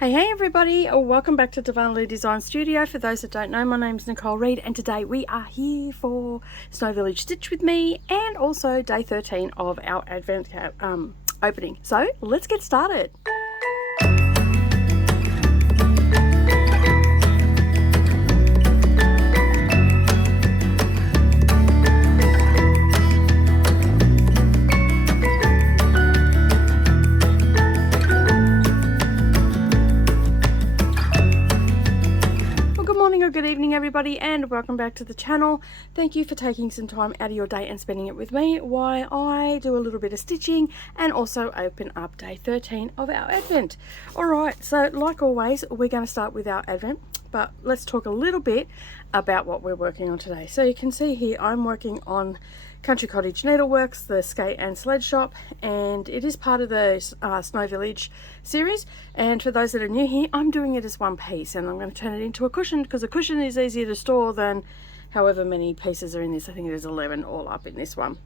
Hey everybody, welcome back to Darvanalee Designs Studio. For those that don't know, my name's Nicole Reid and today we are here for Snow Village Stitch with me and also day 13 of our Advent opening. So let's get started. Good evening everybody and welcome back to the channel. Thank you for taking some time out of your day and spending it with me while I do a little bit of stitching and also open up day 13 of our Advent. Alright, so like always we're going to start with our Advent, but let's talk a little bit about what we're working on today. So you can see here I'm working on Cottage Needleworks, the skate and sled shop, and it is part of the Snow Village series. And for those that are new here, I'm doing it as one piece and I'm going to turn it into a cushion because a cushion is easier to store than however many pieces are in this. I think there's 11 all up in this one.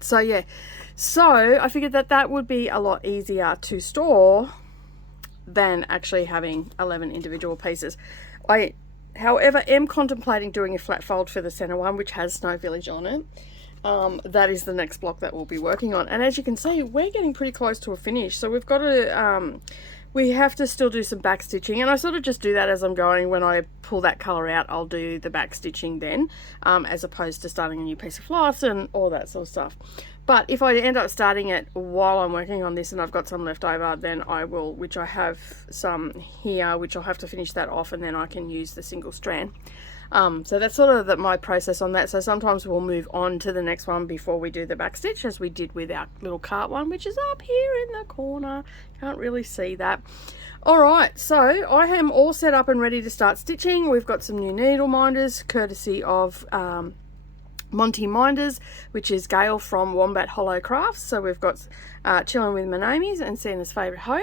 So yeah, so I figured that would be a lot easier to store than actually having 11 individual pieces. However, am contemplating doing a flat fold for the center one, which has Snow Village on it. That is the next block that we'll be working on. And as you can see, we're getting pretty close to a finish. So we've got to, we have to still do some back stitching. And I sort of just do that as I'm going. When I pull that color out, I'll do the back stitching then, as opposed to starting a new piece of floss and all that sort of stuff. But if I end up starting it while I'm working on this and I've got some left over, then I will, which I have some here, which I'll have to finish that off and then I can use the single strand. So that's sort of my process on that. So sometimes we'll move on to the next one before we do the back stitch, as we did with our little cart one, which is up here in the corner. Can't really see that. Alright, so I am all set up and ready to start stitching. We've got some new needle minders, courtesy of Monty Minders, which is Gail from Wombat Hollow Crafts. So we've got Chillin' with My Namies and Santa's Favourite Hoe,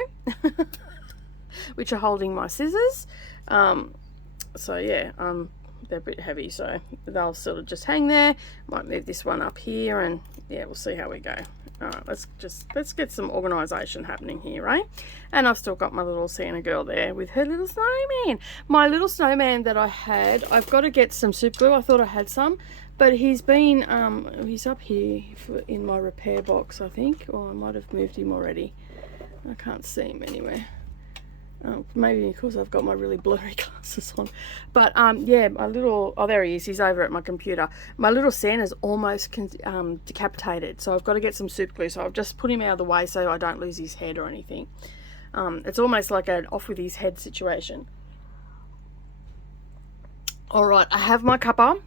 which are holding my scissors. So yeah, they're a bit heavy, so they'll sort of just hang there. Might move this one up here and yeah, we'll see how we go. Alright, let's get some organisation happening here, right? And I've still got my little Santa girl there with her little snowman. My little snowman that I had, I've got to get some soup glue. I thought I had some, but he's been, he's up here in my repair box, I think. Or I might have moved him already. I can't see him anywhere. Maybe because I've got my really blurry glasses on. But yeah, my little, oh there he is, he's over at my computer. My little Santa's almost decapitated, so I've got to get some soup glue. So I've just put him out of the way so I don't lose his head or anything. It's almost like an off with his head situation. Alright, I have my cuppa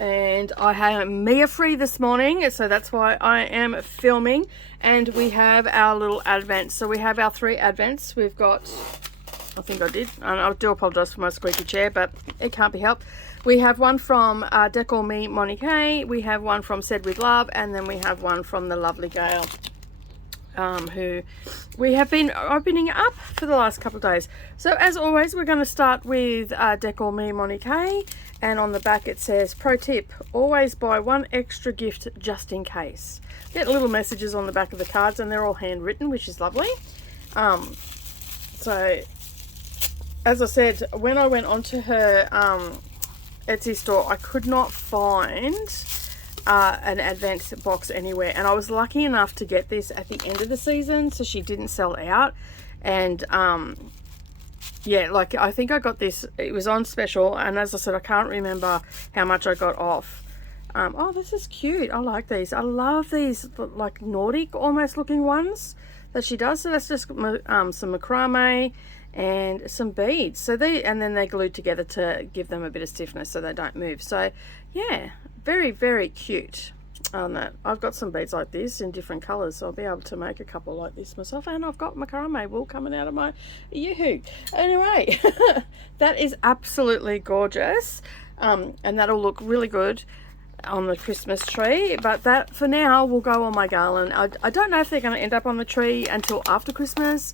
and I have Mia free this morning, so that's why I am filming. And we have our little Advents. So we have our 3 Advents. We've got, I think I did, and I do apologise for my squeaky chair, but it can't be helped. We have one from Decor Me Monique, we have one from Said With Love, and then we have one from the lovely Gail, who we have been opening up for the last couple of days. So as always, we're going to start with Decor Me Monique, and on the back it says, pro tip, always buy one extra gift just in case. Get little messages on the back of the cards and they're all handwritten, which is lovely. So as I said, when I went onto her Etsy store, I could not find an Advent box anywhere, and I was lucky enough to get this at the end of the season, so she didn't sell out. And yeah, like I think I got this, it was on special, and as I said, I can't remember how much I got off. Oh, this is cute. I like these. I love these like Nordic almost looking ones that she does. So that's just some macrame and some beads, so and then they're glued together to give them a bit of stiffness so they don't move. So yeah, very, very cute on that. I've got some beads like this in different colors, so I'll be able to make a couple like this myself. And I've got macrame wool coming out of my yoo-hoo. Anyway, that is absolutely gorgeous, and that'll look really good on the Christmas tree. But that for now will go on my garland. I don't know if they're going to end up on the tree until after Christmas,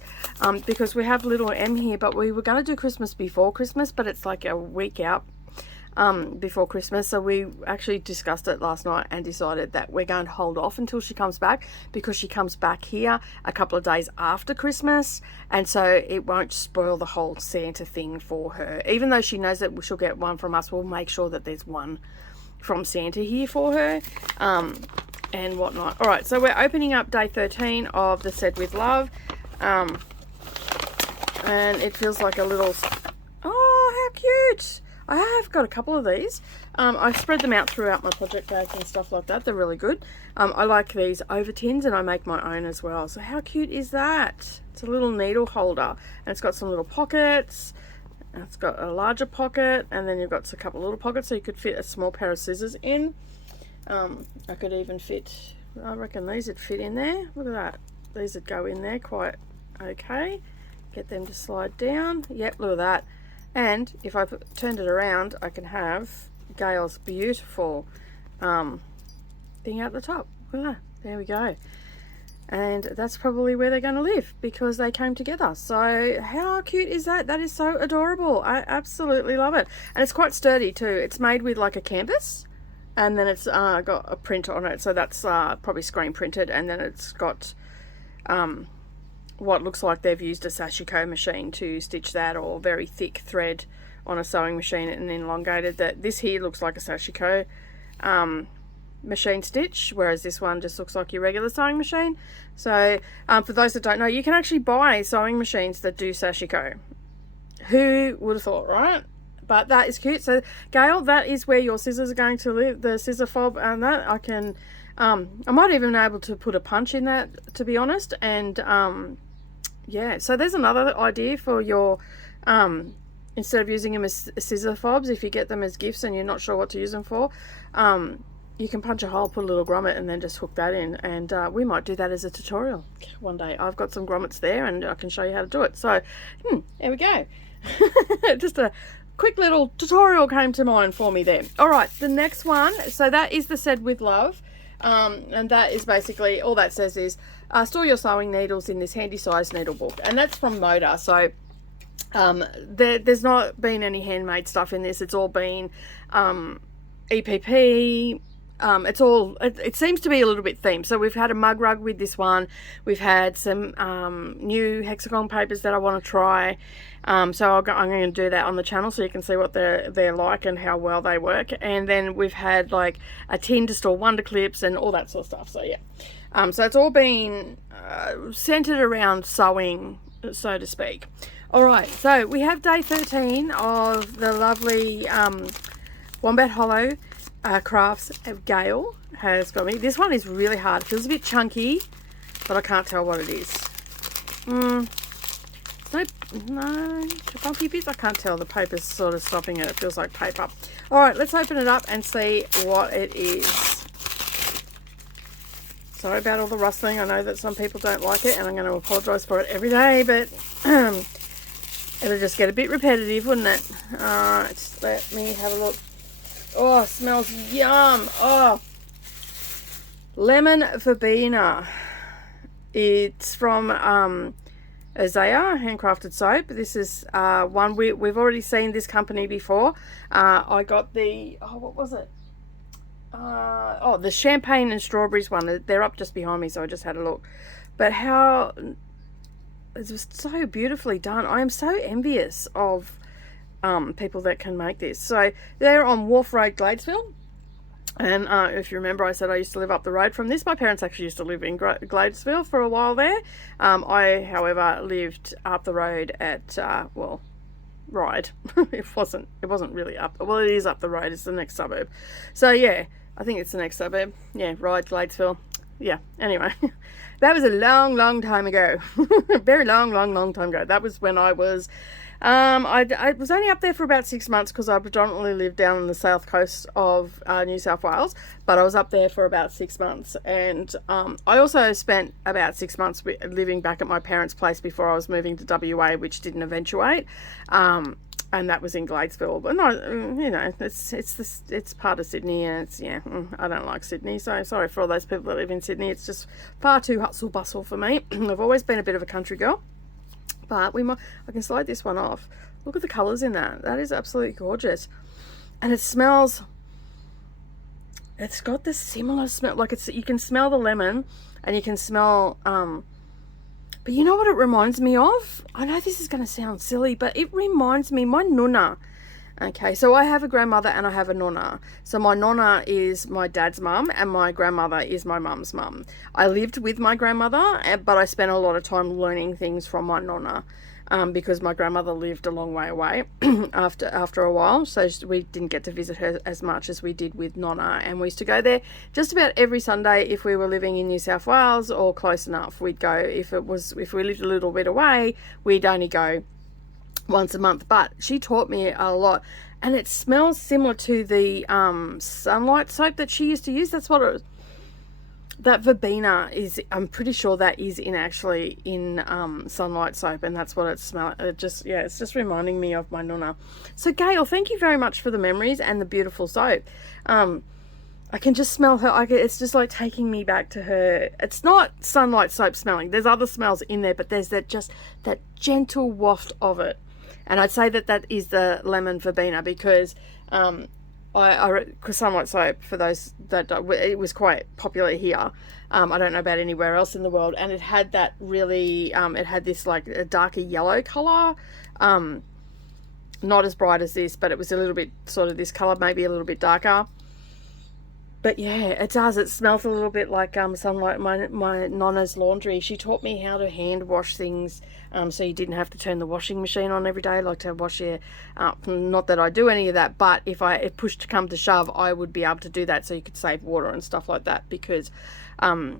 because we have little M here, but we were going to do Christmas before Christmas, but it's like a week out. before Christmas. So we actually discussed it last night and decided that we're going to hold off until she comes back, because she comes back here a couple of days after Christmas, and so it won't spoil the whole Santa thing for her. Even though she knows that she'll get one from us, we'll make sure that there's one from Santa here for her, and whatnot. All right, so we're opening up day 13 of the Said With Love, and it feels like a little, oh, how cute. I have got a couple of these. I spread them out throughout my project bags and stuff like that. They're really good. I like these over tins, and I make my own as well. So how cute is that? It's a little needle holder, and it's got some little pockets. It's got a larger pocket, and then you've got a couple of little pockets, so you could fit a small pair of scissors in. I could even fit, I reckon these would fit in there. Look at that. These would go in there quite okay. Get them to slide down. Yep, look at that. And if I turned it around, I can have Gail's beautiful thing out the top. Look at that. There we go. And that's probably where they're going to live, because they came together. So how cute is that? That is so adorable. I absolutely love it. And it's quite sturdy too. It's made with like a canvas, and then it's got a print on it. So that's probably screen printed. And then it's got what looks like they've used a sashiko machine to stitch that, or very thick thread on a sewing machine and elongated that. This here looks like a sashiko machine stitch, whereas this one just looks like your regular sewing machine. So for those that don't know, you can actually buy sewing machines that do sashiko. Who would have thought, right? But that is cute. So Gail, that is where your scissors are going to live, the scissor fob, and that I can I might even be able to put a punch in that, to be honest. And yeah, so there's another idea for your instead of using them as scissor fobs, if you get them as gifts and you're not sure what to use them for, you can punch a hole, put a little grommet, and then just hook that in. And we might do that as a tutorial one day. I've got some grommets there, and I can show you how to do it. So there we go. Just a quick little tutorial came to mind for me there. All right, the next one, so that is the Said With Love, and that is basically all that says is store your sewing needles in this handy size needle book, and that's from Moda. So there's not been any handmade stuff in this. It's all been EPP. It seems to be a little bit themed. So we've had a mug rug with this one. We've had some new hexagon papers that I want to try. So I'm going to do that on the channel so you can see what they're like and how well they work. And then we've had like a tin to store wonder clips and all that sort of stuff. So yeah, so it's all been centered around sewing, so to speak. All right, so we have day 13 of the lovely Wombat Hollow crafts. Gail has got me. This one is really hard. It feels a bit chunky, but I can't tell what it is. No bumpy bits. I can't tell. The paper's sort of stopping it. It feels like paper. All right, let's open it up and see what it is. Sorry about all the rustling. I know that some people don't like it, and I'm going to apologise for it every day, but it'll just get a bit repetitive, wouldn't it? All right, let me have a look. Oh, it smells yum. Oh, lemon verbena. It's from Azea handcrafted soap. This is one we've already seen this company before. I got the, what was it? The champagne and strawberries one. They're up just behind me, so I just had a look. But how it was so beautifully done. I am so envious of people that can make this. So they're on Wharf Road, Gladesville, and if you remember, I said I used to live up the road from this. My parents actually used to live in Gladesville for a while there. I, however, lived up the road at Ryde. it wasn't really up, well, it is up the road, it's the next suburb. So yeah, I think it's the next suburb. Yeah, Ryde, Gladesville. Yeah, anyway, that was a long time ago. Very long time ago. That was when I was I was only up there for about 6 months, because I predominantly lived down on the south coast of New South Wales, but I was up there for about 6 months. And I also spent about 6 months living back at my parents' place before I was moving to WA, which didn't eventuate, and that was in Gladesville. But no, you know, it's part of Sydney, and it's, yeah, I don't like Sydney, so sorry for all those people that live in Sydney. It's just far too hustle bustle for me. I've always been a bit of a country girl. But I can slide this one off. Look at the colours in that. That is absolutely gorgeous. and it smells, it's got this similar smell, like you can smell the lemon and you can smell, but you know what it reminds me of? I know this is going to sound silly, but it reminds me, my nonna. Okay, so I have a grandmother and I have a nonna. So my nonna is my dad's mum and my grandmother is my mum's mum. I lived with my grandmother, but I spent a lot of time learning things from my nonna. Because my grandmother lived a long way away after a while, so we didn't get to visit her as much as we did with Nonna, and we used to go there just about every Sunday if we were living in New South Wales or close enough. We'd go. If we lived a little bit away, we'd only go once a month. But she taught me a lot, and it smells similar to the sunlight soap that she used to use. That's what it was. That verbena is, I'm pretty sure that is in sunlight soap, and that's what it smells. It's just reminding me of my nonna. So Gail, thank you very much for the memories and the beautiful soap. I can just smell her. It's just like taking me back to her. It's not sunlight soap smelling. There's other smells in there, but there's that gentle waft of it. And I'd say that is the lemon verbena, because sunlight soap, for those that it was quite popular here. I don't know about anywhere else in the world, and it had that really it had this like a darker yellow color, not as bright as this, but it was a little bit sort of this color, maybe a little bit darker. But yeah, it does. It smells a little bit like sunlight. My nonna's laundry. She taught me how to hand wash things, so you didn't have to turn the washing machine on every day, like to wash your. Not that I do any of that, but if push to come to shove, I would be able to do that, so you could save water and stuff like that. Because a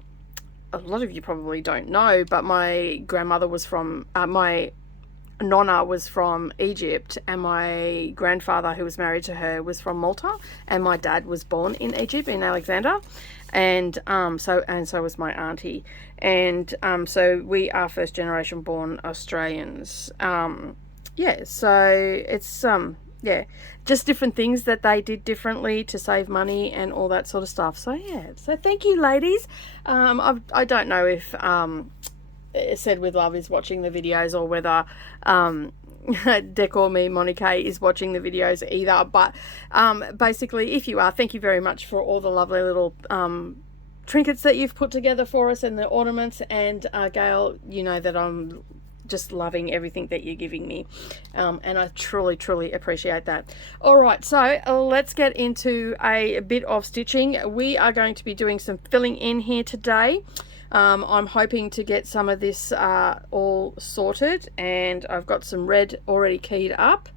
lot of you probably don't know, but my grandmother was from my nonna was from Egypt, and my grandfather, who was married to her, was from Malta, and my dad was born in Egypt, in Alexandria, and so was my auntie, and so we are first generation born Australians. Yeah, so it's just different things that they did differently to save money and all that sort of stuff. So yeah, so thank you, ladies. I don't know if Said With Love is watching the videos, or whether Decor Me Monica is watching the videos either, but basically, if you are, thank you very much for all the lovely little trinkets that you've put together for us, and the ornaments. And Gail, you know that I'm just loving everything that you're giving me, and I truly appreciate that. All right, so let's get into a bit of stitching. We are going to be doing some filling in here today. I'm hoping to get some of this all sorted, and I've got some red already keyed up.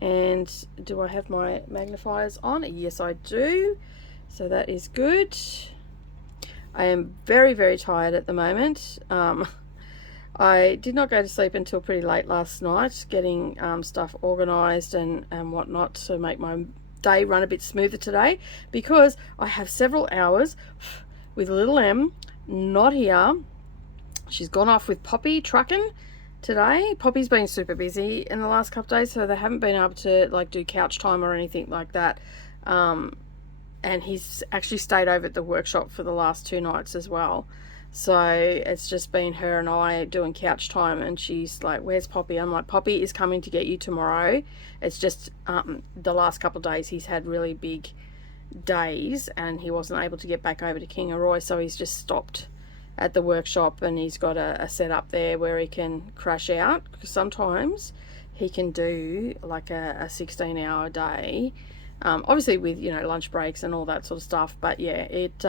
And do I have my magnifiers on? Yes, I do. So that is good. I am very tired at the moment. I did not go to sleep until pretty late last night, getting stuff organized and whatnot to make my day run a bit smoother today, because I have several hours with little M not here. She's gone off with Poppy trucking today. Poppy's been super busy in the last couple of days, so they haven't been able to like do couch time or anything like that. And he's actually stayed over at the workshop for the last 2 nights as well. So it's just been her and I doing couch time, and she's like, where's Poppy? I'm like, Poppy is coming to get you tomorrow. It's just the last couple of days he's had really big days, and he wasn't able to get back over to Kingaroy, so he's just stopped at the workshop, and he's got a setup there where he can crash out, because sometimes he can do like a 16-hour day, obviously with, you know, lunch breaks and all that sort of stuff. But yeah, it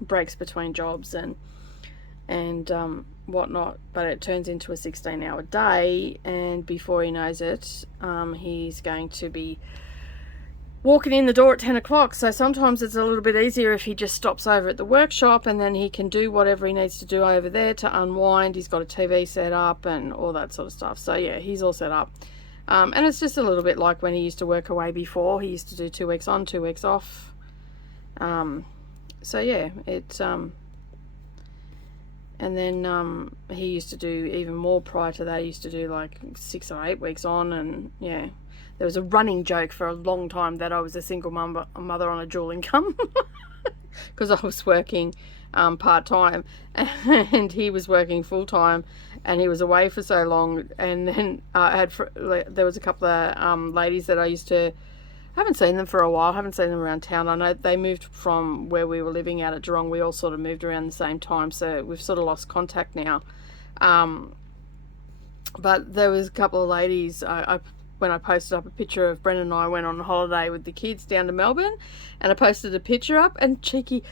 breaks between jobs and whatnot, but it turns into a 16-hour day, and before he knows it, he's going to be walking in the door at 10 o'clock. So sometimes it's a little bit easier if he just stops over at the workshop, and then he can do whatever he needs to do over there to unwind. He's got a TV set up and all that sort of stuff. So yeah, he's all set up. And it's just a little bit like when he used to work away before. He used to do 2 weeks on, 2 weeks off. So yeah, it's and then he used to do even more prior to that. He used to do like 6 or 8 weeks on, and yeah, there was a running joke for a long time that I was a single mother on a dual income, because I was working part-time and he was working full-time, and he was away for so long. And then there was a couple of ladies that I used to haven't seen them for a while. Haven't seen them around town. I know they moved from where we were living out at Geelong. We all sort of moved around the same time, so we've sort of lost contact now. But there was a couple of ladies, when I posted up a picture of Brendan and I went on holiday with the kids down to Melbourne, and I posted a picture up, and cheeky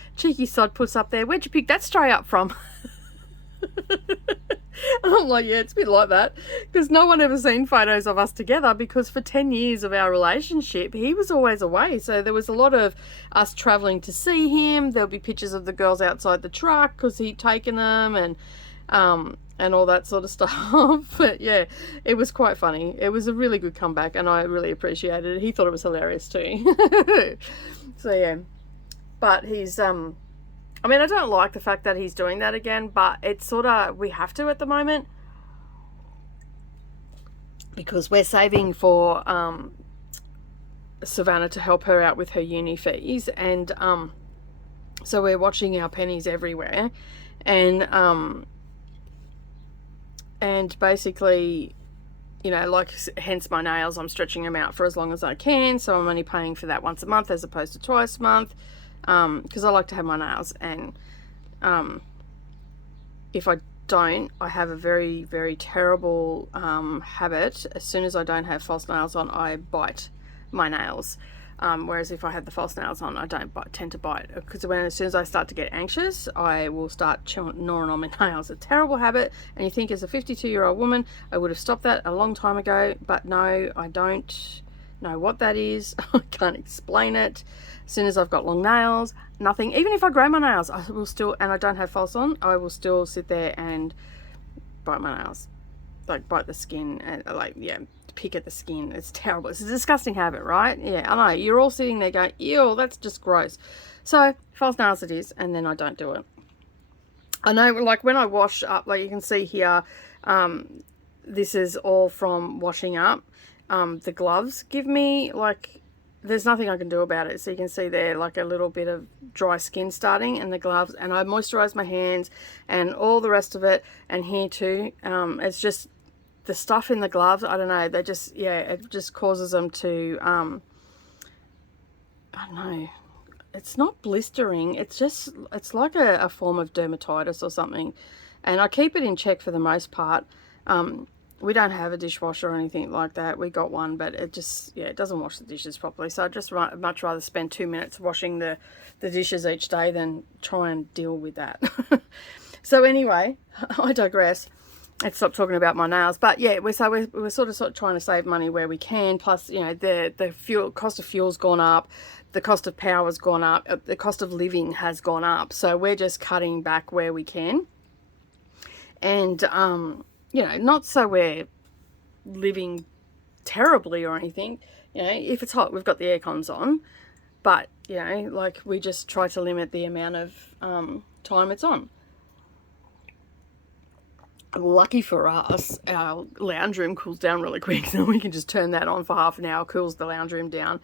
sod puts up there, "Where'd you pick that stray up from?" And I'm like, yeah, it's a bit like that, because no one ever seen photos of us together, because for 10 years of our relationship he was always away, so there was a lot of us traveling to see him. There'll be pictures of the girls outside the truck because he'd taken them, and all that sort of stuff. But yeah, it was quite funny. It was a really good comeback, and I really appreciated it. He thought it was hilarious too. So yeah, but he's I mean, I don't like the fact that he's doing that again, but it's sort of, we have to at the moment, because we're saving for Savannah to help her out with her uni fees, and so we're watching our pennies everywhere, and basically, you know, like, hence my nails, I'm stretching them out for as long as I can, so I'm only paying for that once a month as opposed to twice a month, because I like to have my nails, and if I don't, I have a very, very terrible habit. As soon as I don't have false nails on, I bite my nails, whereas if I have the false nails on, I don't tend to bite, because as soon as I start to get anxious, I will start gnawing on my nails. A terrible habit, and you think as a 52-year-old woman I would have stopped that a long time ago, but no, I don't know what that is. I can't explain it. As soon as I've got long nails, nothing, even if I grow my nails, I will still, and I don't have false on, I will still sit there and bite my nails, like bite the skin, and like, yeah, pick at the skin. It's terrible. It's a disgusting habit, right? Yeah, I know, you're all sitting there going, ew, that's just gross. So false nails it is, and then I don't do it. I know, like, when I wash up, like you can see here, this is all from washing up. The gloves give me, like, there's nothing I can do about it. So you can see there, like, a little bit of dry skin starting, and the gloves, and I moisturize my hands and all the rest of it, and here too. It's just the stuff in the gloves, I don't know, they just, yeah, it just causes them to, I don't know, it's not blistering, it's just, it's like a form of dermatitis or something, and I keep it in check for the most part. We don't have a dishwasher or anything like that. We got one, but it just, yeah, it doesn't wash the dishes properly. So I'd just much rather spend 2 minutes washing the dishes each day than try and deal with that. So anyway, I digress. Let's stop talking about my nails. But yeah, we're sort of trying to save money where we can. Plus, you know, the cost of fuel's gone up, the cost of power's gone up, the cost of living has gone up. So we're just cutting back where we can. And you know, not so we're living terribly or anything. You know, if it's hot, we've got the air cons on, but, you know, like, we just try to limit the amount of time it's on. Lucky for us, our lounge room cools down really quick, so we can just turn that on for half an hour, cools the lounge room down.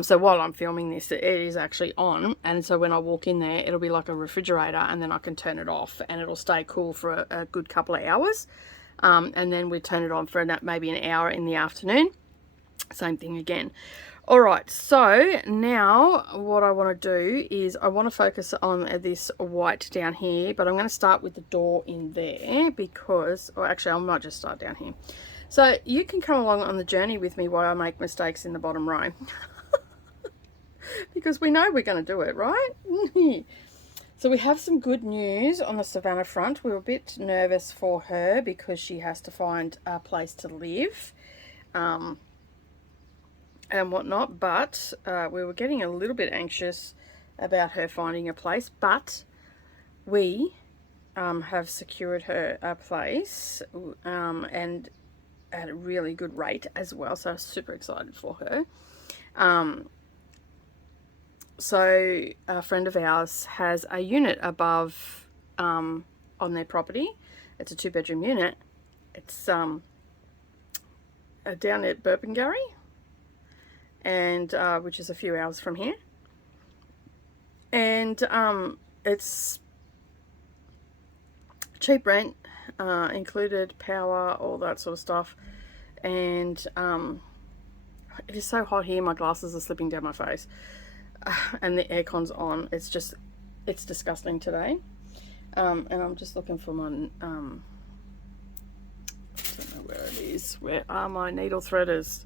So while I'm filming this, it is actually on, and so when I walk in there, it'll be like a refrigerator, and then I can turn it off, and it'll stay cool for a good couple of hours. And then we turn it on for maybe an hour in the afternoon. Same thing again. All right, so now what I want to do is I want to focus on this white down here, but I'm going to start with the door in there because, or actually I might just start down here. So you can come along on the journey with me while I make mistakes in the bottom row. Because we know we're going to do it, right? So we have some good news on the Savannah front. We were a bit nervous for her because she has to find a place to live and whatnot, but we were getting a little bit anxious about her finding a place, but we have secured her a place and at a really good rate as well, so I'm super excited for her. So a friend of ours has a unit above on their property. It's a 2-bedroom unit. It's down at Burpengary, and which is a few hours from here. And it's cheap rent, included power, all that sort of stuff, and It is so hot here, my glasses are slipping down my face. And the aircon's on. It's disgusting today. And I'm just looking for my, I don't know where it is. Where are my needle threaders?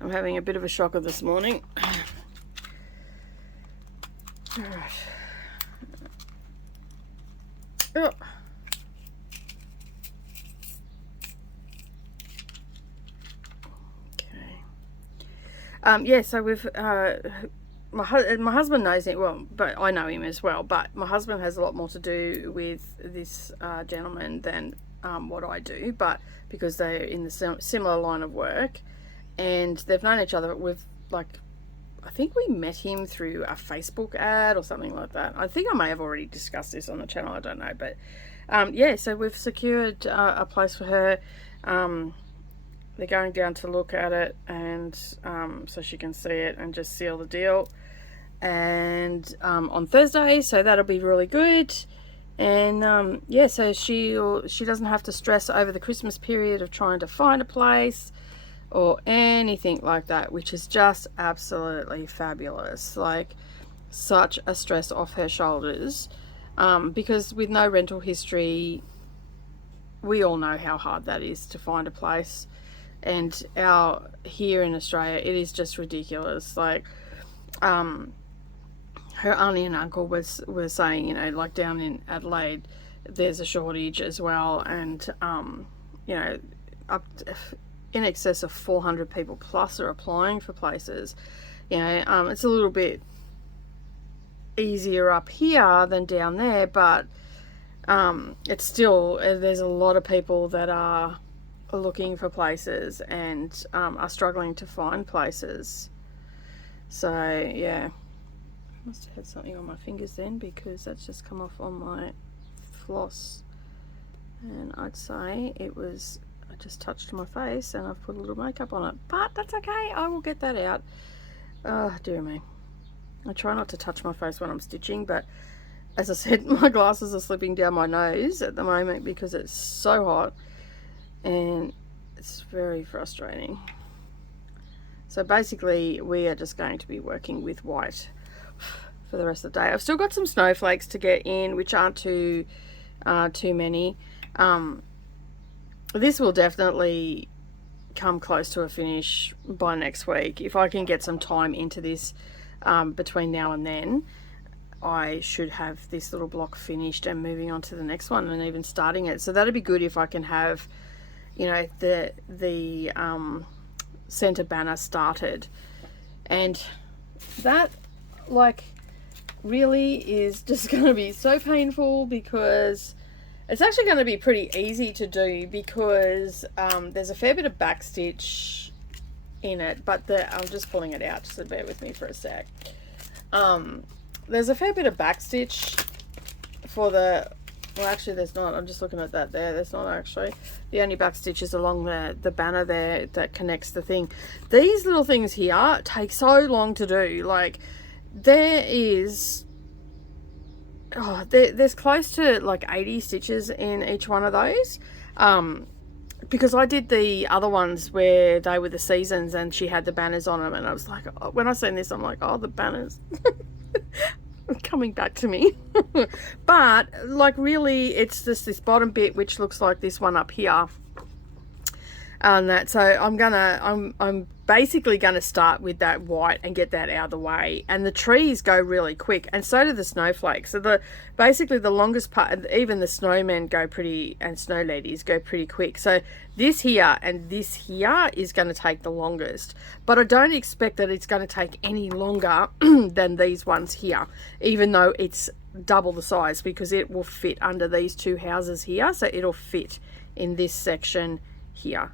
I'm having a bit of a shocker this morning. Alright. Oh. Yeah, so we've my husband knows it well, but I know him as well. But my husband has a lot more to do with this gentleman than what I do, but because they're in the similar line of work, and they've known each other. We've I think we met him through a Facebook ad or something like that. I think I may have already discussed this on the channel. I don't know, but yeah. So we've secured a place for her. They're going down to look at it, and so she can see it and just seal the deal. And on Thursday, so that'll be really good. And yeah, so she doesn't have to stress over the Christmas period of trying to find a place or anything like that, which is just absolutely fabulous. Like, such a stress off her shoulders, because with no rental history, we all know how hard that is to find a place. And here in Australia, it is just ridiculous. Like, her auntie and uncle were saying, you know, like down in Adelaide, there's a shortage as well, and you know, up to, in excess of 400 people plus are applying for places. You know, it's a little bit easier up here than down there, but it's still, there's a lot of people that are looking for places and are struggling to find places. So yeah, I must have had something on my fingers then, because that's just come off on my floss, and I'd say it was, I just touched my face and I've put a little makeup on it, but that's okay, I will get that out. Oh dear me, I try not to touch my face when I'm stitching, but as I said, my glasses are slipping down my nose at the moment because it's so hot and it's very frustrating. So basically we are just going to be working with white for the rest of the day. I've still got some snowflakes to get in, which aren't too many. This will definitely come close to a finish by next week. If I can get some time into this between now and then, I should have this little block finished and moving on to the next one, and even starting it. So that'd be good if I can have, you know, the center banner started. And that, like, really is just going to be so painful, because it's actually going to be pretty easy to do, because there's a fair bit of backstitch in it, but I'm just pulling it out, so bear with me for a sec. There's a fair bit of backstitch for the, well actually there's not, I'm just looking at that there, there's not actually. The only backstitch is along the banner there that connects the thing. These little things here take so long to do. Like, there is, there's close to like 80 stitches in each one of those, because I did the other ones where they were the seasons and she had the banners on them, and I was like, oh, when I seen this I'm like, oh, the banners coming back to me. But like, really it's just this bottom bit which looks like this one up here, and that, so I'm basically gonna start with that white and get that out of the way. And the trees go really quick, and so do the snowflakes. So basically the longest part, even the snowmen go pretty, and snow ladies go pretty quick. So this here and this here is going to take the longest, but I don't expect that it's going to take any longer than these ones here, even though it's double the size, because it will fit under these two houses here. So it'll fit in this section here.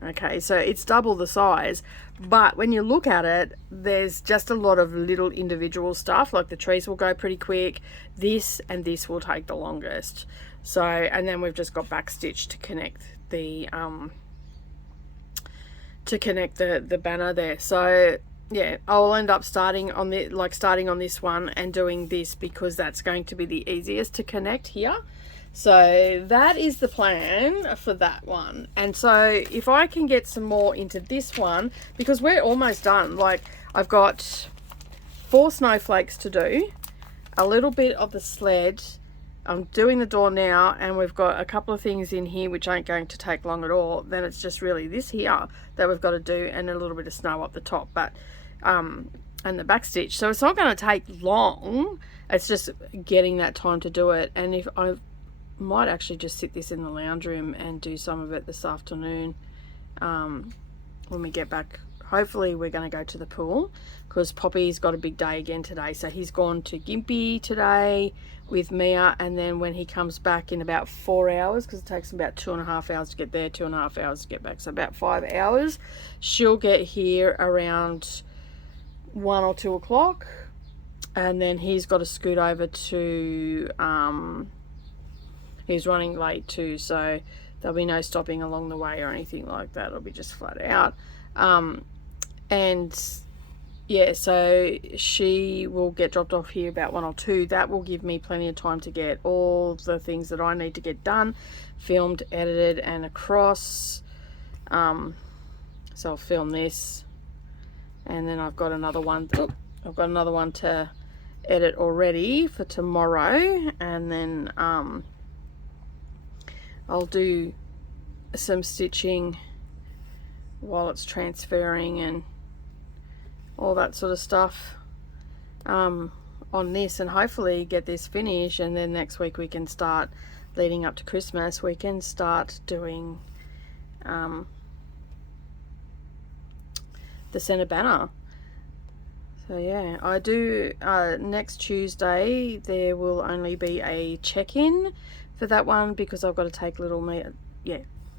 Okay, so it's double the size, but when you look at it, there's just a lot of little individual stuff. Like, the trees will go pretty quick, this and this will take the longest. So, and then we've just got backstitch to connect the banner there. So yeah, I'll end up starting on this one and doing this, because that's going to be the easiest to connect here. So that is the plan for that one. And so if I can get some more into this one, because we're almost done. Like, I've got 4 snowflakes to do, a little bit of the sled. I'm doing the door now, and we've got a couple of things in here which ain't going to take long at all. Then it's just really this here that we've got to do, and a little bit of snow up the top, but and the back stitch. So it's not going to take long. It's just getting that time to do it. And if I might actually just sit this in the lounge room and do some of it this afternoon when we get back. Hopefully we're going to go to the pool, because Poppy's got a big day again today. So he's gone to Gympie today with Mia, and then when he comes back in about 4 hours, because it takes him about 2.5 hours to get there, 2.5 hours to get back, so about 5 hours, she'll get here around 1 or 2 o'clock, and then he's got to scoot over to he's running late too, so there'll be no stopping along the way or anything like that. It'll be just flat out. And yeah, so she will get dropped off here about 1 or 2. That will give me plenty of time to get all the things that I need to get done, filmed, edited, and across. So I'll film this, and then I've got another one. I've got another one to edit already for tomorrow, and then I'll do some stitching while it's transferring and all that sort of stuff on this, and hopefully get this finished, and then next week we can start, leading up to Christmas, we can start doing the center banner. So yeah, I do next Tuesday there will only be a check-in for that one, because I've got to take little me, yeah,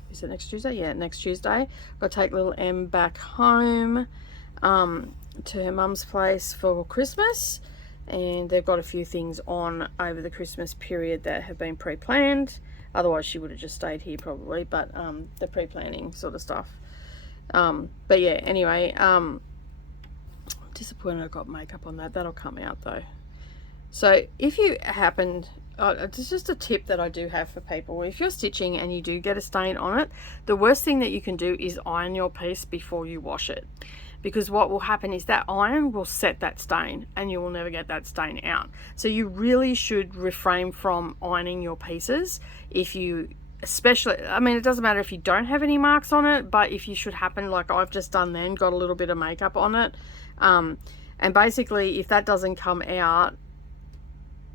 is it next Tuesday? Yeah, next Tuesday. I've got to take little Em back home to her mum's place for Christmas, and they've got a few things on over the Christmas period that have been pre-planned. Otherwise she would have just stayed here probably, but the pre-planning sort of stuff. But yeah, anyway, I'm disappointed I got makeup on that. That'll come out though. So if you happen, it's just a tip that I do have for people. If you're stitching and you do get a stain on it, the worst thing that you can do is iron your piece before you wash it, because what will happen is that iron will set that stain and you will never get that stain out. So you really should refrain from ironing your pieces. If you, especially, I mean, it doesn't matter if you don't have any marks on it, but if you should happen, like I've just done then, got a little bit of makeup on it, and basically if that doesn't come out,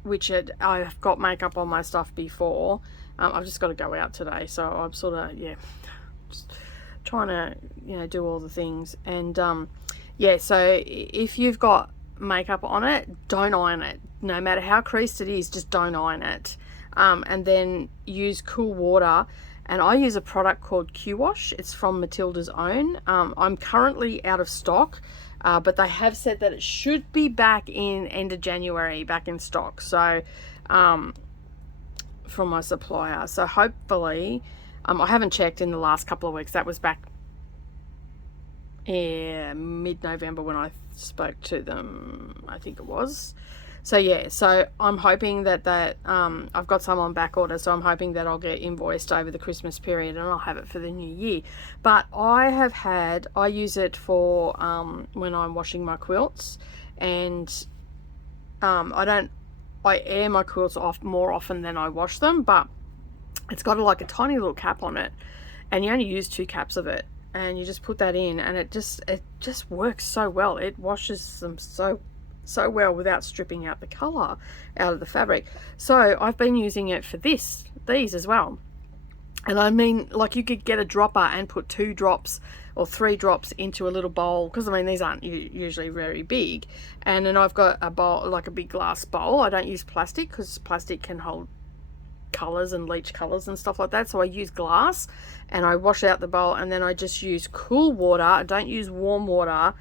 which I've got makeup on my stuff before, I've just got to go out today, so I'm sort of, yeah, just trying to, you know, do all the things. And yeah, so if you've got makeup on it, don't iron it. No matter how creased it is, just don't iron it. And then use cool water, and I use a product called Q-Wash. It's from Matilda's Own. I'm currently out of stock, but they have said that it should be back in end of January, back in stock. So from my supplier, so hopefully, I haven't checked in the last couple of weeks. That was back mid-November when I spoke to them, I think it was. So yeah, so I'm hoping that I've got some on back order, so I'm hoping that I'll get invoiced over the Christmas period and I'll have it for the new year. But I use it for when I'm washing my quilts, and I air my quilts off more often than I wash them, but it's got like a tiny little cap on it, and you only use 2 caps of it, and you just put that in, and it just works so well. It washes them so well without stripping out the color out of the fabric. So I've been using it for these as well. And I mean, like, you could get a dropper and put 2 drops or 3 drops into a little bowl, because I mean these aren't usually very big, and then I've got a bowl, like a big glass bowl. I don't use plastic because plastic can hold colors and leach colors and stuff like that, so I use glass, and I wash out the bowl, and then I just use cool water. I don't use warm water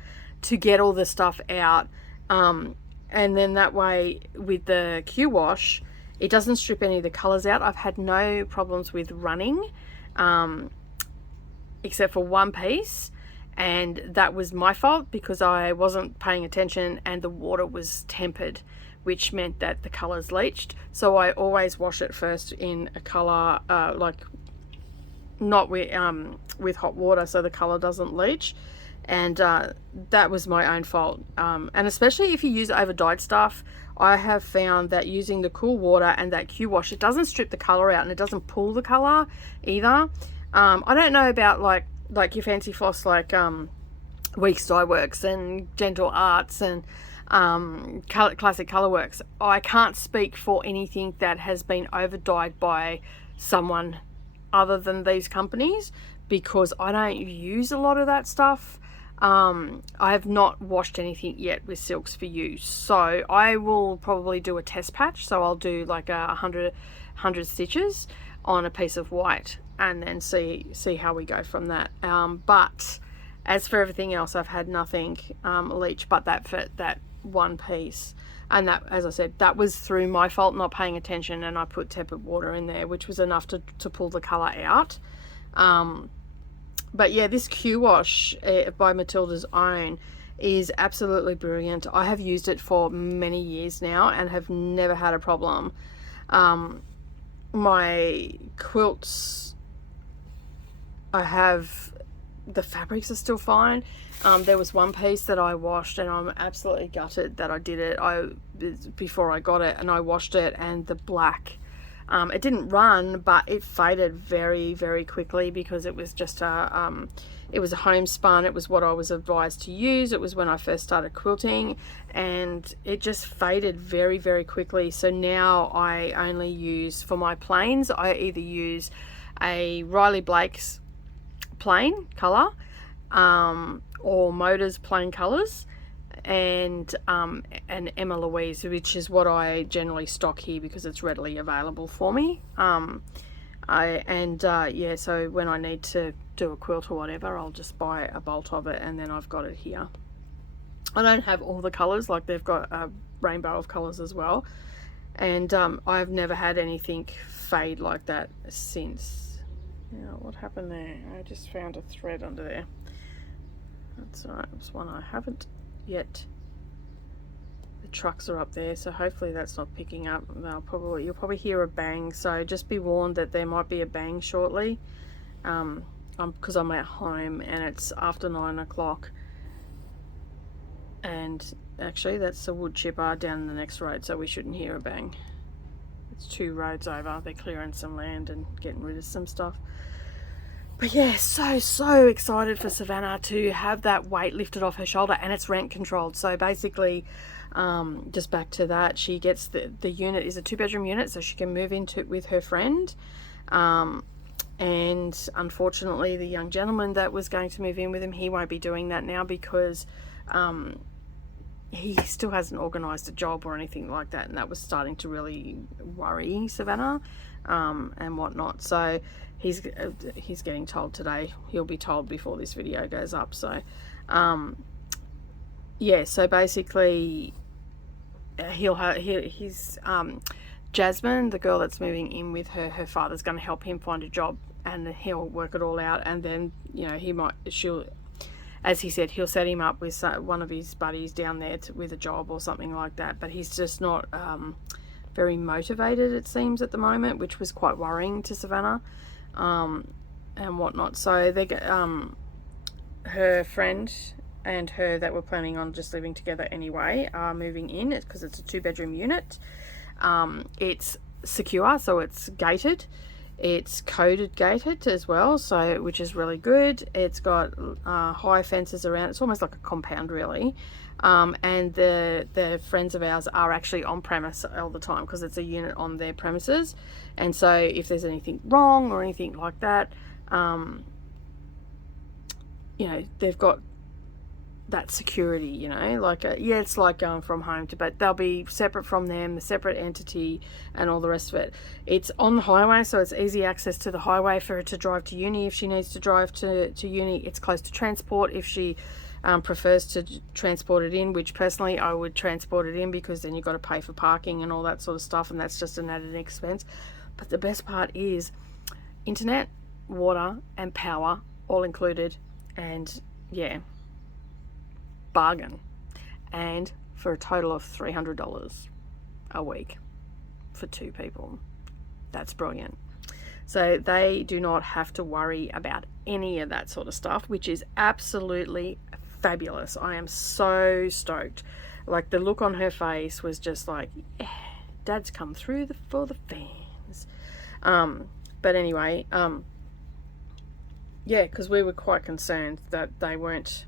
to get all the stuff out. And then that way with the Q-Wash, it doesn't strip any of the colors out. I've had no problems with running, except for one piece, and that was my fault because I wasn't paying attention and the water was tempered which meant that the colors leached. So I always wash it first in a color, like not with hot water, so the color doesn't leach. And that was my own fault. And especially if you use over dyed stuff, I have found that using the cool water and that Q wash, it doesn't strip the color out and it doesn't pull the color either. I don't know about like your fancy floss, like Weeks Dye Works and Gentle Arts and Classic Colorworks. I can't speak for anything that has been over dyed by someone other than these companies, because I don't use a lot of that stuff. I have not washed anything yet with Silks for You, so I will probably do a test patch. So I'll do like 100 stitches on a piece of white and then see how we go from that. But as for everything else, I've had nothing leach but that one piece. And that, as I said, that was through my fault not paying attention, and I put tepid water in there, which was enough to pull the colour out. But yeah, this Q wash by Matilda's Own is absolutely brilliant. I have used it for many years now and have never had a problem. My quilts, the fabrics are still fine. There was one piece that I washed and I'm absolutely gutted that I did it before I got it, and I washed it, and the black, it didn't run, but it faded very, very quickly because it was just it was a homespun. It was what I was advised to use. It was when I first started quilting, and it just faded very, very quickly. So now I only use, for my plains, I either use a Riley Blake's plain color, or Moda's plain colors, and Emma Louise, which is what I generally stock here because it's readily available for me. Yeah, so when I need to do a quilt or whatever, I'll just buy a bolt of it, and then I've got it here. I don't have all the colors, like they've got a rainbow of colors as well, and I've never had anything fade like that since. Yeah, what happened there? I just found a thread under there. That's alright, it's one I haven't yet. The trucks are up there, so hopefully that's not picking up. You'll probably hear a bang, so just be warned that there might be a bang shortly. Because I'm at home and it's after 9 o'clock, and actually that's a wood chipper down the next road, so we shouldn't hear a bang. It's 2 roads over. They're clearing some land and getting rid of some stuff. But yeah, so excited for Savannah to have that weight lifted off her shoulder, and it's rent controlled. So basically, just back to that, she gets the unit is a 2-bedroom unit, so she can move into it with her friend. And unfortunately, the young gentleman that was going to move in with him, he won't be doing that now because he still hasn't organised a job or anything like that, and that was starting to really worry Savannah and whatnot. So he's getting told today. He'll be told before this video goes up. So yeah, so basically he's Jasmine, the girl that's moving in with her father's going to help him find a job, and he'll work it all out, and then, you know, as he said, he'll set him up with one of his buddies down there with a job or something like that. But he's just not very motivated, it seems, at the moment, which was quite worrying to Savannah and whatnot. So her friend and her that were planning on just living together anyway are moving in because it's a 2-bedroom unit. It's secure, so it's gated. It's coded gated as well, so which is really good. It's got high fences around. It's almost like a compound, really. And the friends of ours are actually on premise all the time because it's a unit on their premises. And so if there's anything wrong or anything like that, you know, they've got that security, you know, like yeah, it's like going from home to, but they'll be separate from them, the separate entity and all the rest of it. It's on the highway, so it's easy access to the highway for her to drive to uni if she needs to drive to uni. It's close to transport if she prefers to transport it in, which personally I would transport it in because then you've got to pay for parking and all that sort of stuff, and that's just an added expense. But the best part is internet, water and power all included, and yeah, bargain, and for a total of $300. a week for 2 people. That's brilliant. So they do not have to worry about any of that sort of stuff, which is absolutely fabulous. I am so stoked. Like, the look on her face was just like, yeah, Dad's come through for the fans. But anyway, yeah, because we were quite concerned that they weren't,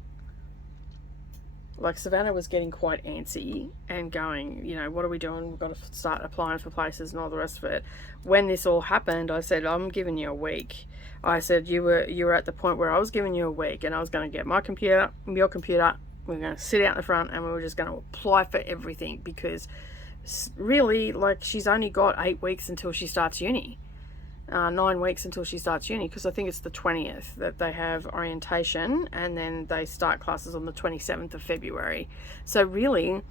like, Savannah was getting quite antsy and going, you know, what are we doing? We've got to start applying for places and all the rest of it. When this all happened, I said, I'm giving you a week. I said, you were at the point where I was giving you a week, and I was going to get my computer, your computer, we're going to sit out in the front, and we were just going to apply for everything, because really, like, she's only got 8 weeks until she starts uni. 9 weeks until she starts uni, because I think it's the 20th that they have orientation, and then they start classes on the 27th of February. So really,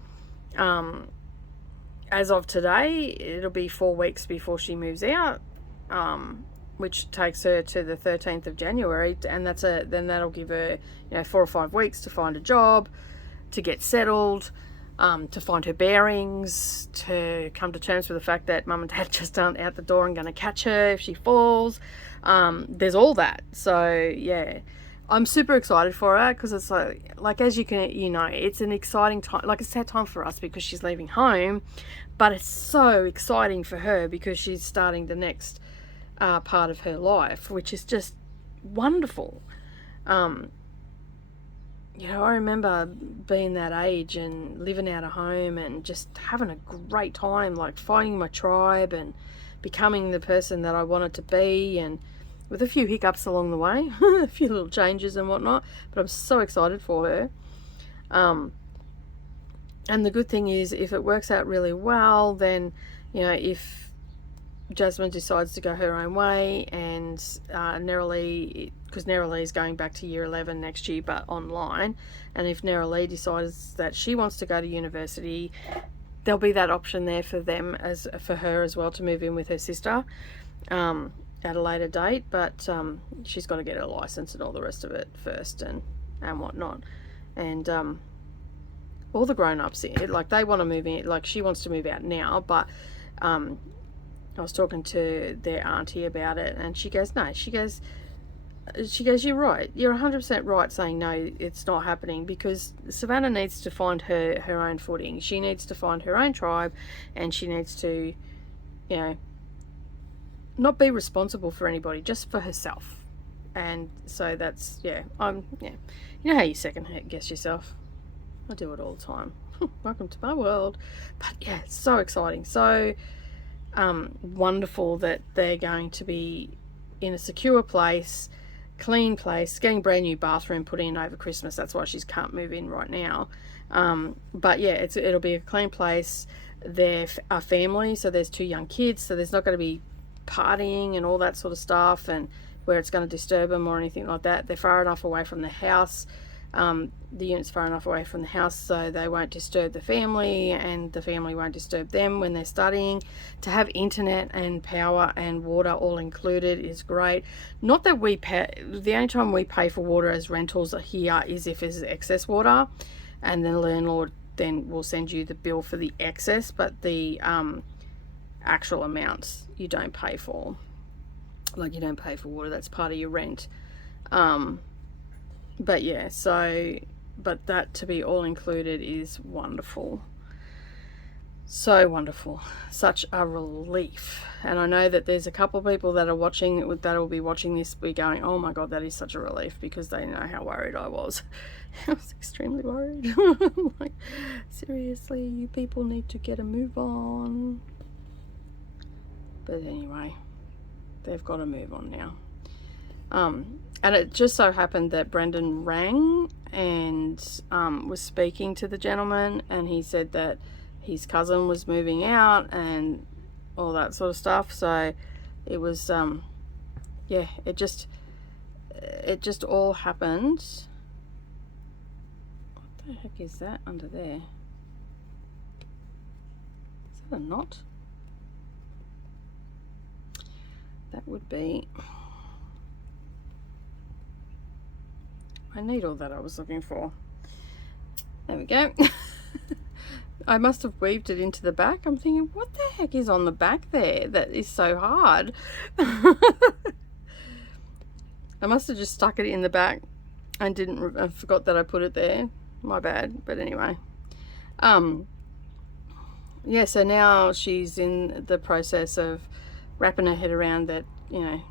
as of today, it'll be 4 weeks before she moves out, which takes her to the 13th of January, and then that'll give her, you know, 4 or 5 weeks to find a job, to get settled, to find her bearings, to come to terms with the fact that Mum and Dad just aren't out the door and going to catch her if she falls. There's all that. So yeah, I'm super excited for her, because it's like as you can, you know, it's an exciting time. Like, it's that time for us because she's leaving home, but it's so exciting for her because she's starting the next part of her life, which is just wonderful. You know, I remember being that age and living out of home and just having a great time, like finding my tribe and becoming the person that I wanted to be, and with a few hiccups along the way, a few little changes and whatnot, but I'm so excited for her. And the good thing is, if it works out really well, then, you know, if Jasmine decides to go her own way, and Neroli, because Neroli is going back to year 11 next year, but online, and if Neroli decides that she wants to go to university, there'll be that option there for them, as for her as well, to move in with her sister at a later date. But she's got to get her license and all the rest of it first, and whatnot. And all the grown-ups, like, they want to move in, like, she wants to move out now, but I was talking to their auntie about it, and she goes, no, she goes, you're right. You're 100% right saying no, it's not happening, because Savannah needs to find her own footing. She needs to find her own tribe, and she needs to, you know, not be responsible for anybody, just for herself. And so that's, yeah, yeah. You know how you second guess yourself? I do it all the time. Welcome to my world. But yeah, it's so exciting. So wonderful that they're going to be in a secure place, clean place, getting brand new bathroom put in over Christmas. That's why she can't move in right now. But yeah, it'll be a clean place. They're a family, so there's 2 young kids, so there's not going to be partying and all that sort of stuff, and where it's going to disturb them or anything like that. They're far enough away from the house. The unit's far enough away from the house so they won't disturb the family, and the family won't disturb them when they're studying. To have internet and power and water all included is great. Not that we pay, the only time we pay for water as rentals here is if there's excess water, and the landlord then will send you the bill for the excess, but the actual amounts you don't pay for. Like, you don't pay for water, that's part of your rent. But yeah, so, but that to be all included is wonderful. So wonderful. Such a relief. And I know that there's a couple of people that are watching, that will be watching this, be going, oh my God, that is such a relief, because they know how worried I was. I was extremely worried. Like, seriously, you people need to get a move on. But anyway, they've got to move on now. And it just so happened that Brendan rang and was speaking to the gentleman, and he said that his cousin was moving out and all that sort of stuff. So it was, yeah, it just all happened. What the heck is that under there? Is that a knot? That would be my needle that I was looking for. There we go. I must have weaved it into the back. I'm thinking, what the heck is on the back there that is so hard? I must have just stuck it in the back and I forgot that I put it there. My bad. But anyway, yeah, so now she's in the process of wrapping her head around that, you know,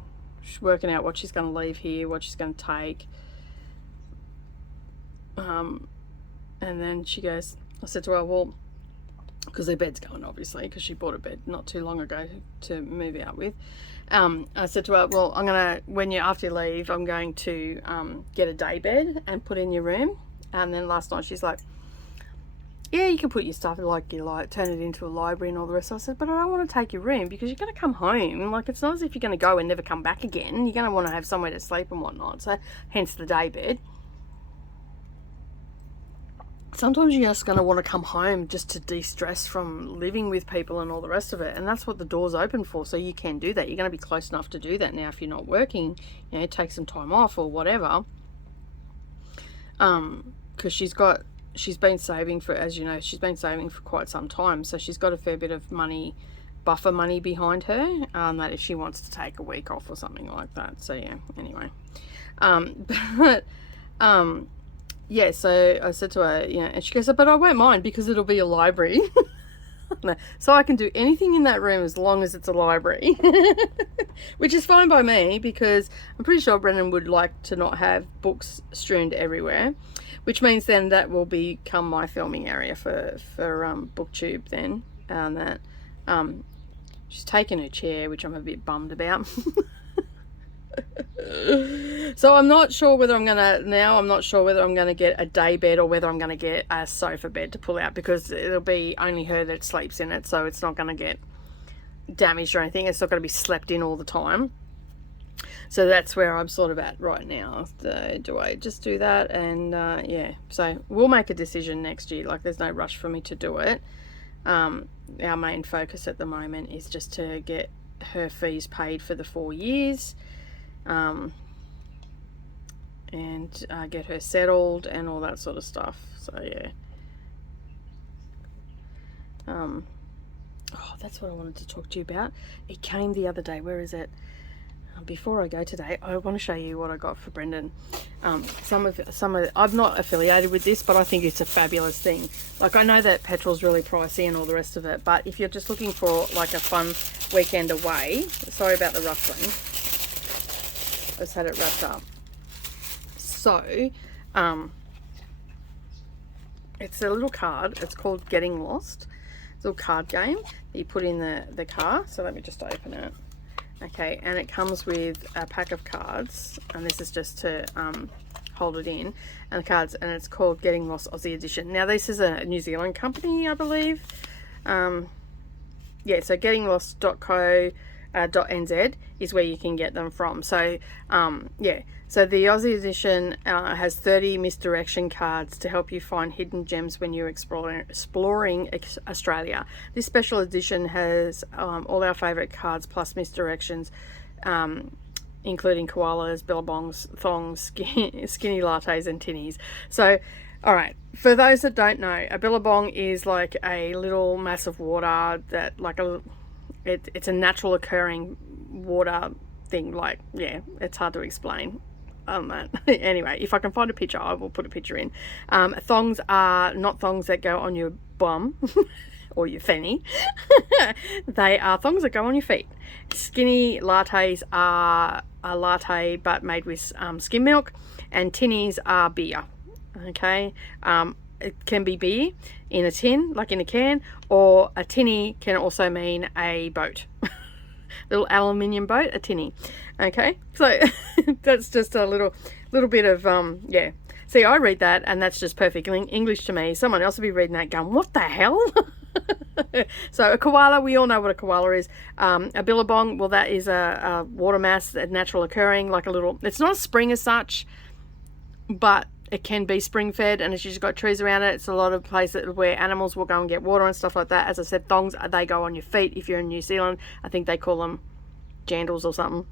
she's working out what she's going to leave here, what she's going to take. And then she goes, I said to her, well, because their bed's going, obviously, because she bought a bed not too long ago to move out with. I said to her, well, I'm going to, after you leave, I'm going to get a day bed and put in your room. And then last night she's like, yeah, you can put your stuff like you like, turn it into a library and all the rest. I said, but I don't want to take your room because you're going to come home. Like, it's not as if you're going to go and never come back again. You're going to want to have somewhere to sleep and whatnot. So hence the day bed. Sometimes you're just going to want to come home just to de-stress from living with people and all the rest of it. And that's what the door's open for. So you can do that. You're going to be close enough to do that now if you're not working. You know, take some time off or whatever. Because she's been saving for, as you know, she's been saving for quite some time. So she's got a fair bit of money, buffer money behind her, that if she wants to take a week off or something like that. So yeah, anyway. Yeah, so I said to her, you know, and she goes, but I won't mind because it'll be a library. So I can do anything in that room as long as it's a library. Which is fine by me because I'm pretty sure Brendan would like to not have books strewn everywhere. Which means then that will become my filming area for BookTube then. And that she's taken her chair, which I'm a bit bummed about. So I'm not sure whether I'm gonna get a day bed or whether I'm gonna get a sofa bed to pull out, because it'll be only her that sleeps in it, so it's not gonna get damaged or anything. It's not gonna be slept in all the time. So that's where I'm sort of at right now. Do I just do that? And yeah, so we'll make a decision next year. Like, there's no rush for me to do it. Our main focus at the moment is just to get her fees paid for the 4 years. And get her settled and all that sort of stuff. So yeah. Oh, that's what I wanted to talk to you about. It came the other day. Where is it? Before I go today, I want to show you what I got for Brendan. Some of I'm not affiliated with this, but I think it's a fabulous thing. Like, I know that petrol's really pricey and all the rest of it, but if you're just looking for like a fun weekend away, sorry about the rustling. I just had it wrapped up. So, it's a little card. It's called Getting Lost. It's a little card game that you put in the car. So let me just open it. Okay, and it comes with a pack of cards, and this is just to hold it in, and the cards, and it's called Getting Lost Aussie Edition. Now, this is a New Zealand company, I believe. Yeah, so gettinglost.co.nz is where you can get them from. So yeah, so the Aussie edition has 30 misdirection cards to help you find hidden gems when you're exploring Australia. This special edition has all our favourite cards plus misdirections, including koalas, billabongs, thongs, skinny lattes and tinnies. So all right, for those that don't know, a billabong is like a little mass of water that, like, it's a natural occurring water thing. Like, yeah, it's hard to explain. Anyway, if I can find a picture, I will put a picture in. Thongs are not thongs that go on your bum or your fanny. They are thongs that go on your feet. Skinny lattes are a latte but made with skim milk, and tinnies are beer. Okay, it can be beer in a tin, like in a can, or a tinny can also mean a boat. Little aluminium boat, a tinny. Okay, so that's just a little bit of yeah. See, I read that and that's just perfect English to me. Someone else will be reading that going, what the hell? So a koala, we all know what a koala is. A billabong, well, that is a water mass, a natural occurring, like a little, it's not a spring as such, but it can be spring fed, and it's just got trees around it. It's a lot of places where animals will go and get water and stuff like that. As I said, thongs, they go on your feet. If you're in New Zealand, I think they call them jandals or something.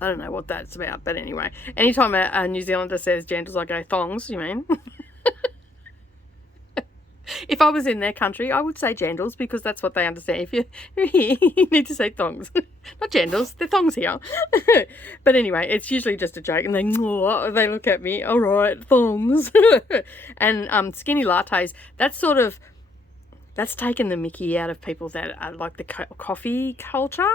I don't know what that's about, but anyway, anytime a New Zealander says jandals, I go, thongs, you mean? If I was in their country, I would say jandals because that's what they understand. If you're here, you need to say thongs. Not jandals, they're thongs here. But anyway, it's usually just a joke, and they look at me, all right, thongs. And skinny lattes, that's taken the mickey out of people that are like the coffee culture.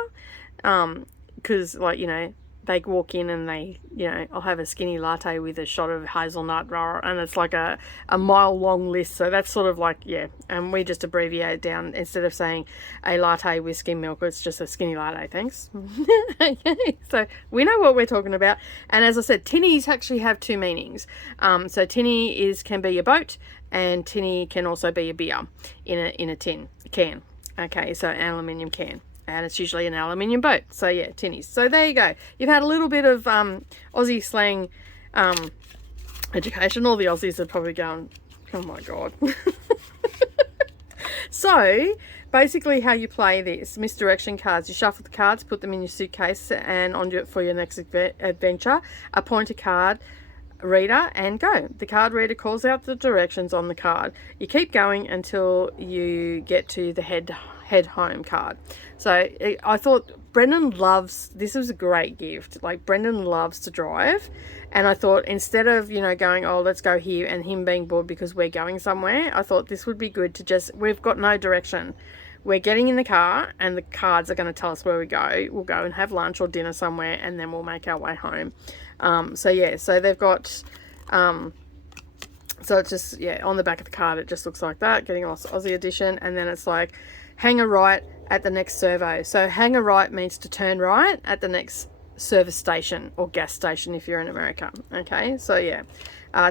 Because, like, you know, they walk in and they, you know, I'll have a skinny latte with a shot of hazelnut, and it's like a mile long list. So that's sort of like, yeah, and we just abbreviate it down. Instead of saying a latte with skim milk, it's just a skinny latte, thanks. Okay, so we know what we're talking about. And as I said, tinnies actually have two meanings. So tinny can be a boat, and tinny can also be a beer in a can. Okay, so an aluminium can. And it's usually an aluminium boat. So yeah, tinnies. So there you go. You've had a little bit of Aussie slang education. All the Aussies are probably going, oh my God. So basically how you play this, misdirection cards. You shuffle the cards, put them in your suitcase, and for your next adventure, appoint a card reader and go. The card reader calls out the directions on the card. You keep going until you get to the head home card. So I thought Brendan this was a great gift. Like, Brendan loves to drive, and I thought instead of, you know, going, oh, let's go here, and him being bored because we're going somewhere, I thought this would be good to we've got no direction. We're getting in the car and the cards are going to tell us where we go. We'll go and have lunch or dinner somewhere, and then we'll make our way home. So yeah, so they've got so it's just, yeah, on the back of the card it just looks like that, getting lost Aussie edition. And then it's like, hang a right at the next servo. So hang a right means to turn right at the next service station or gas station if you're in America. Okay, so yeah,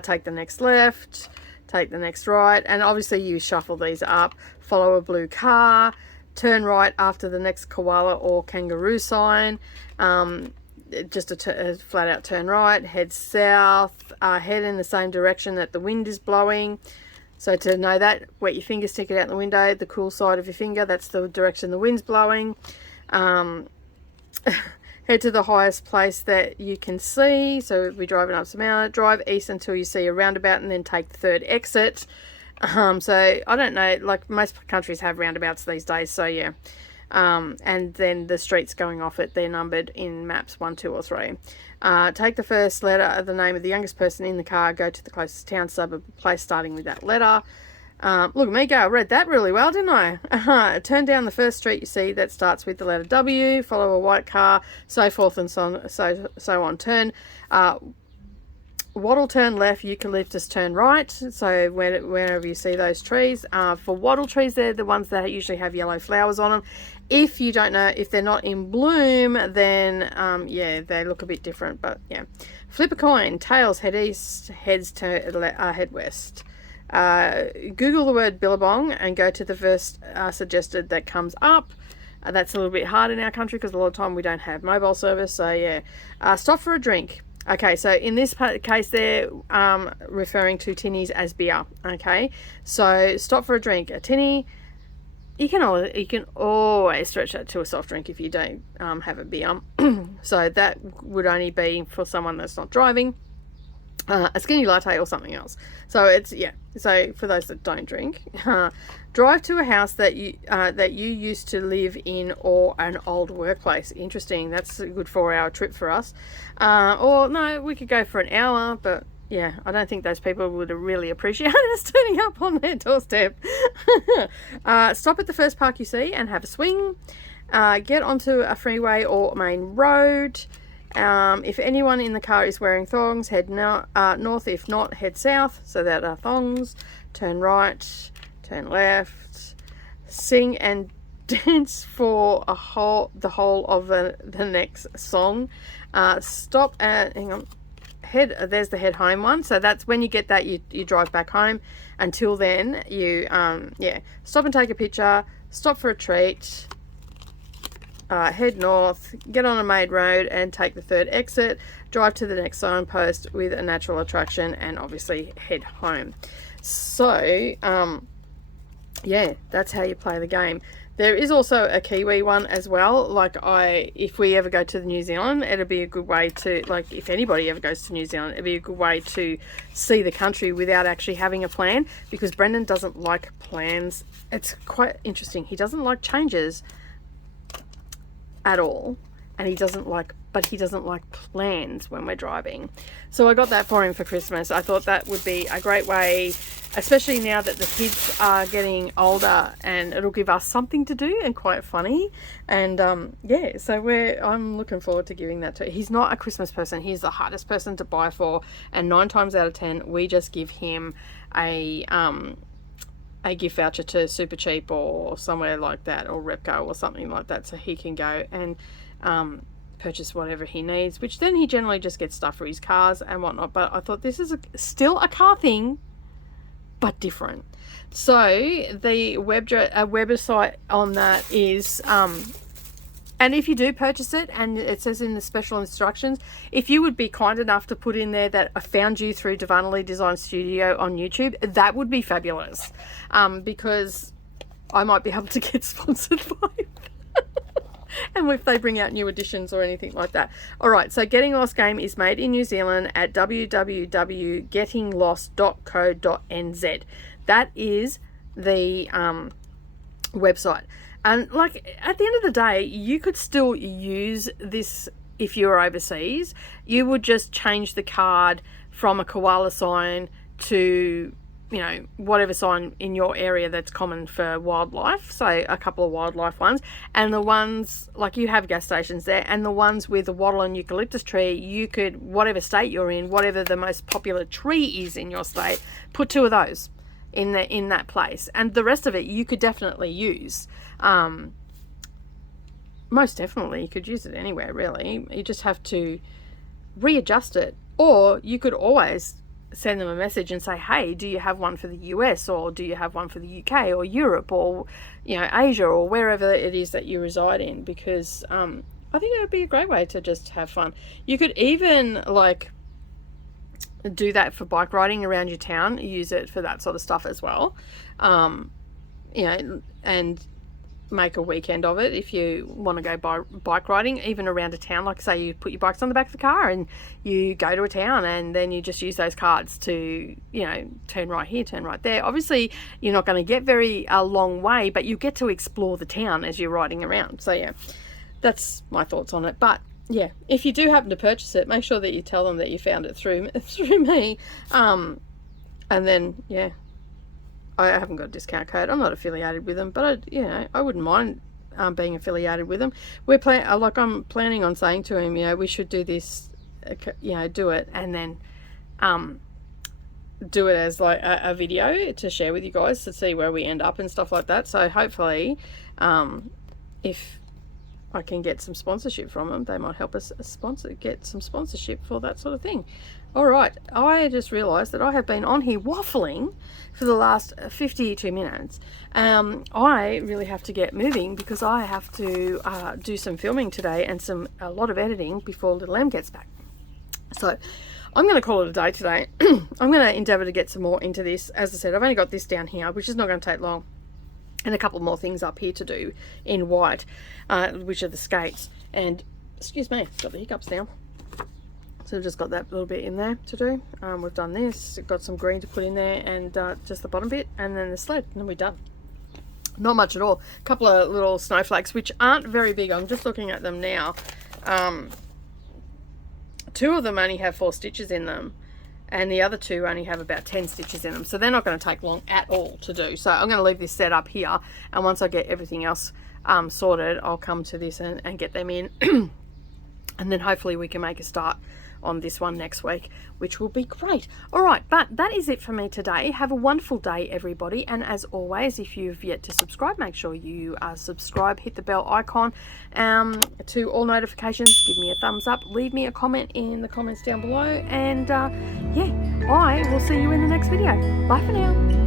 take the next left, take the next right, and obviously you shuffle these up. Follow a blue car, turn right after the next koala or kangaroo sign. Just a flat out turn right, head south, head in the same direction that the wind is blowing. So to know that, wet your finger, stick it out the window, the cool side of your finger, that's the direction the wind's blowing. Head to the highest place that you can see. So we're driving up some mountain, drive east until you see a roundabout, and then take the third exit. So I don't know, like most countries have roundabouts these days, so yeah. And then the streets going off it, they're numbered in maps 1, 2 or 3. Take the first letter of the name of the youngest person in the car, go to the closest town, suburb, place starting with that letter. Look at me go, I read that really well, didn't I? Turn down the first street you see that starts with the letter W, follow a white car, so forth and so on. Turn wattle, turn left, eucalyptus, turn right. So whenever you see those trees, for wattle trees, they're the ones that usually have yellow flowers on them. If you don't know, if they're not in bloom, then yeah, they look a bit different, but yeah. Flip a coin, tails head east, head west. Google the word billabong and go to the first suggested that comes up. That's a little bit hard in our country because a lot of time we don't have mobile service, so yeah. Stop for a drink. Okay, so in this case they're referring to tinnies as beer. Okay, so stop for a drink. A tinny, you can always stretch that to a soft drink if you don't have a beer. So that would only be for someone that's not driving. A skinny latte or something else. So it's, yeah, so for those that don't drink, drive to a house that you used to live in or an old workplace. Interesting. That's a good 4-hour trip for us. Or no, we could go for an hour, but yeah, I don't think those people would really appreciate us turning up on their doorstep. Stop at the first park you see and have a swing. Get onto a freeway or main road. If anyone in the car is wearing thongs, head north. If not, head south. So that are thongs. Turn right, turn left. Sing and dance for the whole of the next song. Stop at, hang on, there's the head home one. So that's when you get that, you drive back home. Until then, you yeah, stop and take a picture. Stop for a treat. Head north, get on a main road and take the third exit, drive to the next signpost with a natural attraction, and obviously head home. So yeah, that's how you play the game. There is also a Kiwi one as well. Like if we ever go to New Zealand, it'll be a good way to, like if anybody ever goes to New Zealand, it'd be a good way to see the country without actually having a plan, because Brendan doesn't like plans. It's quite interesting. He doesn't like changes at all, and he doesn't like plans when we're driving. So I got that for him for Christmas. I thought that would be a great way, especially now that the kids are getting older, and it'll give us something to do and quite funny. And yeah, so I'm looking forward to giving that to him. He's not a Christmas person. He's the hardest person to buy for, and 9 times out of 10 we just give him a gift voucher to Super Cheap or somewhere like that, or Repco or something like that, so he can go and purchase whatever he needs, which then he generally just gets stuff for his cars and whatnot. But I thought this is still a car thing, but different. So the website on that is and if you do purchase it, and it says in the special instructions, if you would be kind enough to put in there that I found you through Darvanalee Designs Studio on YouTube, that would be fabulous, because I might be able to get sponsored by it. And if they bring out new editions or anything like that. All right, so Getting Lost game is made in New Zealand at www.gettinglost.co.nz. That is the website. And like at the end of the day, you could still use this if you're overseas. You would just change the card from a koala sign to, you know, whatever sign in your area that's common for wildlife, so a couple of wildlife ones, and the ones, like you have gas stations there, and the ones with the wattle and eucalyptus tree, you could, whatever state you're in, whatever the most popular tree is in your state, put 2 of those in that place, and the rest of it you could definitely use. Most definitely you could use it anywhere, really. You just have to readjust it, or you could always send them a message and say, hey, do you have one for the US, or do you have one for the UK or Europe, or, you know, Asia, or wherever it is that you reside in, because I think it would be a great way to just have fun. You could even like do that for bike riding around your town, use it for that sort of stuff as well, you know, and make a weekend of it if you want to go bike riding even around a town. Like say you put your bikes on the back of the car and you go to a town, and then you just use those cards to, you know, turn right here, turn right there. Obviously you're not going to get a long way, but you get to explore the town as you're riding around. So yeah, that's my thoughts on it. But yeah, if you do happen to purchase it, make sure that you tell them that you found it through me, and then yeah, I haven't got a discount code. I'm not affiliated with them, but I wouldn't mind being affiliated with them. I'm planning on saying to him, you know, we should do this, you know, do it, and then do it as like a video to share with you guys to see where we end up and stuff like that. So hopefully, if I can get some sponsorship from them, they might help us get some sponsorship for that sort of thing. All right, I just realized that I have been on here waffling for the last 52 minutes. I really have to get moving because I have to do some filming today and a lot of editing before little Em gets back. So I'm going to call it a day today. I'm going to endeavour to get some more into this. As I said, I've only got this down here, which is not going to take long, and a couple more things up here to do in white, which are the skates. And excuse me, got the hiccups now. So I've just got that little bit in there to do. We've done this, got some green to put in there, and just the bottom bit, and then the sled, and then we're done. Not much at all. A couple of little snowflakes, which aren't very big. I'm just looking at them now. 2 of them only have 4 stitches in them, and the other 2 only have about 10 stitches in them, so they're not going to take long at all to do. So I'm going to leave this set up here, and once I get everything else sorted, I'll come to this and get them in. And then hopefully we can make a start on this one next week, which will be great. All right, but that is it for me today. Have a wonderful day, everybody, and as always, if you've yet to subscribe, make sure you subscribe, hit the bell icon to all notifications, give me a thumbs up, leave me a comment in the comments down below, and yeah, I will see you in the next video. Bye for now.